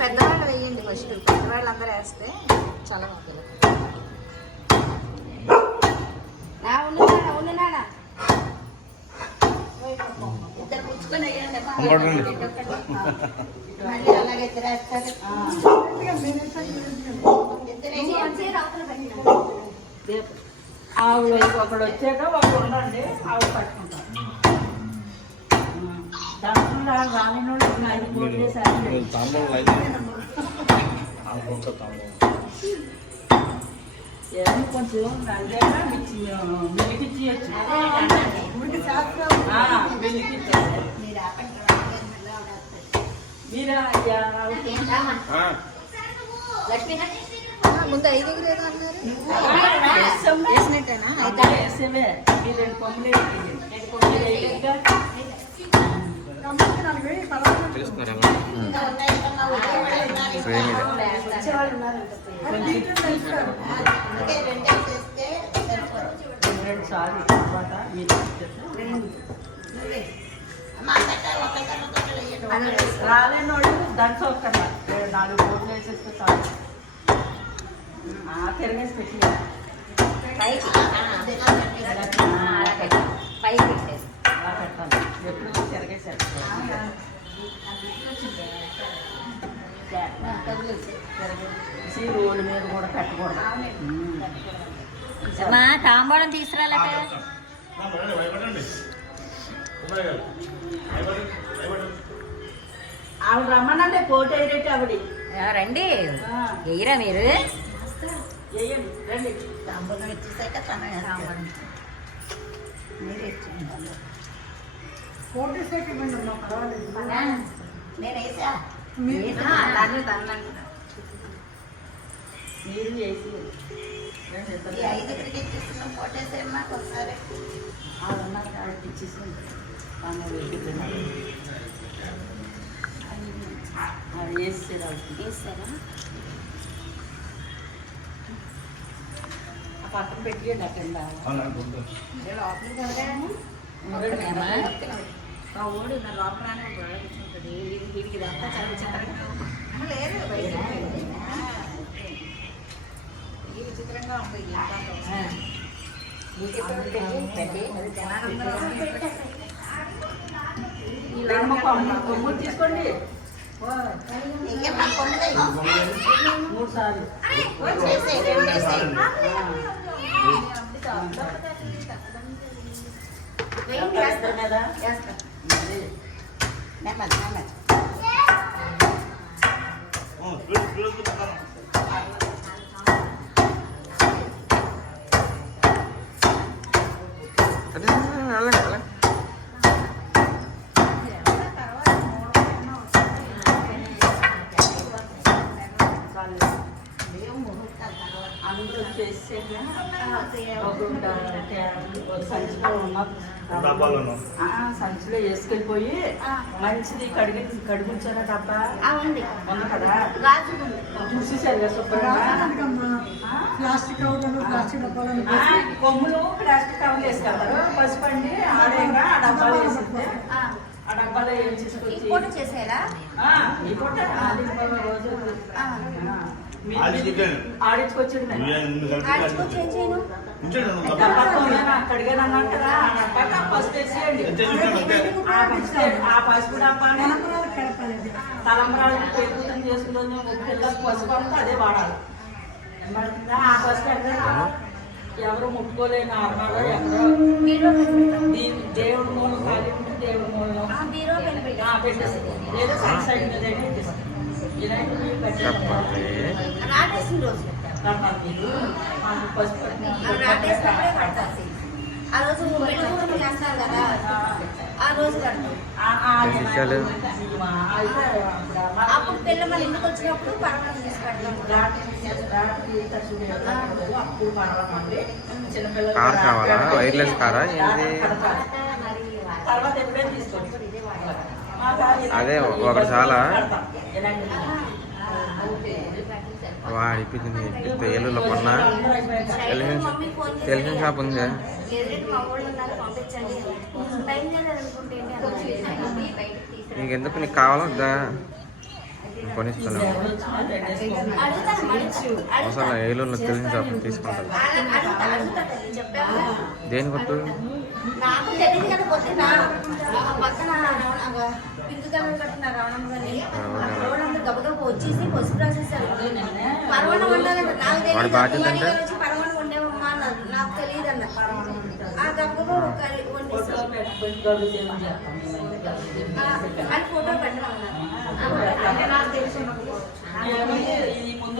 పెద్దవాళ్ళు వేయండి ఫస్ట్. పెద్దవాళ్ళు అందరూ వేస్తే చాలా బాగుంటుంది. ఇద్దరు పుచ్చుకొని వేయండి. మళ్ళీ అలాగే తిరేస్తారు. ఆవిడ ఒకడు వచ్చాక ఒకడు ఉండండి. ఆవిడ పట్టుకుంటారు. దాంట్లో రాని కొంచెం మిలికిచ్చి మీరా ముందు 5 ఎగురేదా అన్నారు. వేసినట్టేనా? వేసేవే. మీ 2 కొమ్మలు రాలేనోళ్ళు దంచ ఒక్కర్లా 4 కోట్లు వేసేస్తే చాలు. తిరగేసి పెట్టి అలా పెట్టాలి. ఎప్పుడు తిరగేసారు రోడ్డు మీద కూడా పెట్టకూడదు. తాంబూలం తీసుకురాలట. ఆవిడ రమ్మనండి. కోట ఎయిరెట్టి ఆవిడ రండి. ఎయ్యరా మీరు? వేయండి రండి. తాంబూలం ఇచ్చేసాక నేను వేసా. మీరు వేసి 5 ఇచ్చేస్తున్నాం. కోటేసేమ్మా ఒకసారి ఇచ్చేసి వేసారా? ఆ పక్కన పెట్టియండి. అక్కడ ఓడి నా లోపల కూర్చుంటుంది. వీడికి ఇదంతా చాలా విచిత్రంగా లేదు. ఇది విచిత్రంగా ఉంటుంది. కొమ్ము తీసుకోండి. 3 సార్లు మీద అందరూ చేసేది సంచిలో వేసుకెళ్ళిపోయి మంచిది కడుగుంచారా డబ్బా ఉంది కదా. చూసేసారు కదా శుభ్రంగా. ప్లాస్టిక్ కొమ్ములు ప్లాస్టిక్ కవర్లు వేసుకెళ్తారు. పసుపండి ఆడేగా ఆ డబ్బాలు వేసింది. ఆ డబ్బాలో ఏం చేసుకొచ్చి చేసేలా రోజు ఆడించుకొచ్చింది. కడిగాను అన్నట్టుగా ఫస్ట్ వేసేయండి. ఆ పసుపు డబ్బాని తలంబరాలు పెరుగుతుంది చేసుకుని పిల్లలకు పసుపు అంటే అదే వాడాలి. ఆ పసుపు అంటే ఎవరు ముట్టుకోలేని ఆర్మాలో ఎవరో దేవుడి మూలం ఖాళీ ఉంటుంది. దేవుడి మూలం పెట్టేసి లేదా సైడ్ సైడ్ మీద పెట్టేసి ఇలాంటివి రాటేసిన రోజు రాటేసినప్పుడే కడతారు. ఆ రోజు పెళ్లి చేస్తారు కదా, ఆ రోజు కడతాం. అప్పుడు పిల్ల మన ఇంటికి వచ్చినప్పుడు పర్వాలేదు తీసుకెళ్తాం. వైర్లెస్ కారా? తర్వాత ఎప్పుడైనా తీసుకోండి. అదే ఒకటి చాలా వాడిపించింది. ఏలూరులో కొన్నా తెలిసిన షాప్ ఉంది. పంపించండి. టైం చేయలేదు అనుకుంటే ఏంటి అనుకుంటే. నీకెందుకు నీకు కావాలా వద్దా? కొనిస్తున్నాను. అడుగుతాను మరి. అవసరం ఏలూరులో తెలిసిన షాప్ తీసుకుంటాను. అడుగుతా తల్లి, చెప్పాను కదా. దేని కొట్టు? నాకు తెలియదు కదా పొద్దున్న పక్కన పింక్ కలర్ కట్టిన రావణమ్మ గారిని పరవణంలో గబగబ వచ్చేసి పసుపు రాసేసారు. పరవణం వండాలంట నాకు వాడి తెలియదు. బాధ్యత అమ్మాయి అంటే? గారు వచ్చి పరవణం వండేవమ్మా అన్నారు. నాకు తెలియదు అన్న. ఆ గబగబ వండేసారు. అని ఫోటో పెట్టమన్నారు. నాకు తెలిసి